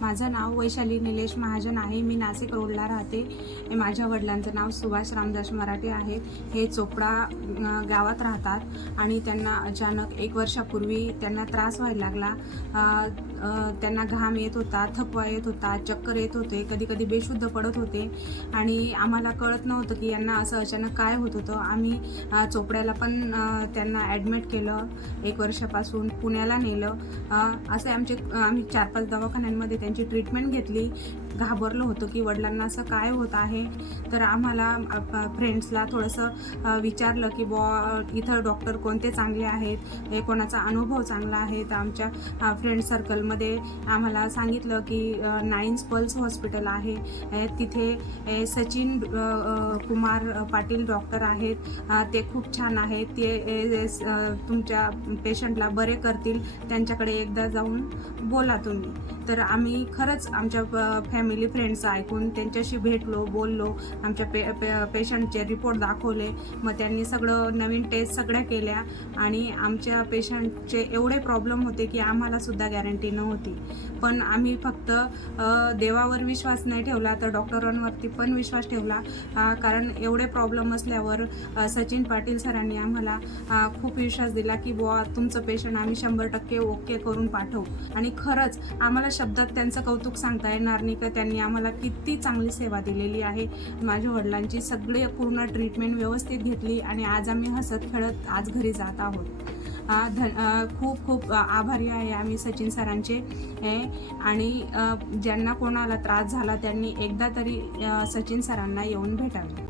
माझं नाव वैशाली निलेश महाजन आहे। मी नाशिक रोडला राहते। माझ्या वडिलांचं नाव सुभाष रामदास मराठे आहे। हे चोपडा गावात राहतात आणि त्यांना अचानक 1 वर्षापूर्वी त्यांना त्रास व्हायला लागला। त्यांना घाम येत होता, थकवा येत होता, चक्कर येत होते, कधी कधी बेशुद्ध पडत होते आणि आम्हाला कळत नव्हतं की यांना असं अचानक काय होत होतं। आम्ही चोपड्याला पण त्यांना ॲडमिट केलं, 1 वर्षापासून पुण्याला नेलं। असे आम्ही 4-5 दवाखान्यांमध्ये त्यांची ट्रीटमेंट घेतली। घाबरलो होतो की वडिलांना असं काय होत आहे। तर आम्हाला फ्रेंड्सला थोडंसं विचारलं की इथं डॉक्टर कोणते चांगले आहेत, हे कोणाचा अनुभव चांगला आहे। तर आमच्या फ्रेंड सर्कलमध्ये आम्हाला सांगितलं की नाईन्स पल्स हॉस्पिटल आहे, तिथे सचिन कुमार पाटील डॉक्टर आहेत, ते खूप छान आहेत, ते तुमच्या पेशंटला बरे करतील, त्यांच्याकडे एकदा जाऊन बोला तुम्ही। तर आम्ही खरंच आमच्या फॅमिली फ्रेंड्स ऐकून त्यांच्याशी भेटलो, बोललो, आमच्या पेशंटचे रिपोर्ट दाखवले। मग त्यांनी सगळं नवीन टेस्ट सगळ्या केल्या आणि आमच्या पेशंटचे एवढे प्रॉब्लेम होते की आम्हालासुद्धा गॅरंटी नव्हती। पण आम्ही फक्त देवावर विश्वास नाही ठेवला तर डॉक्टरांवरती पण विश्वास ठेवला, कारण एवढे प्रॉब्लेम असल्यावर सचिन पाटील सरांनी आम्हाला खूप विश्वास दिला की तुमचं पेशंट आम्ही 100% ओके करून पाठवू। आणि खरंच आम्हाला शब्दात त्यांचं कौतुक सांगता येणार नाही की त्यांनी आम्हाला किती चांगली सेवा दिलेली आहे। माझ्या वडिलांची सगळी पूर्ण ट्रीटमेंट व्यवस्थित घेतली आणि आज आम्ही हसत खेळत आज घरी जात आहोत। खूप खूप आभारी आहे आम्ही सचिन सरांचे। आणि ज्यांना कोणाला त्रास झाला त्यांनी एकदा तरी सचिन सरांना येऊन भेटावे।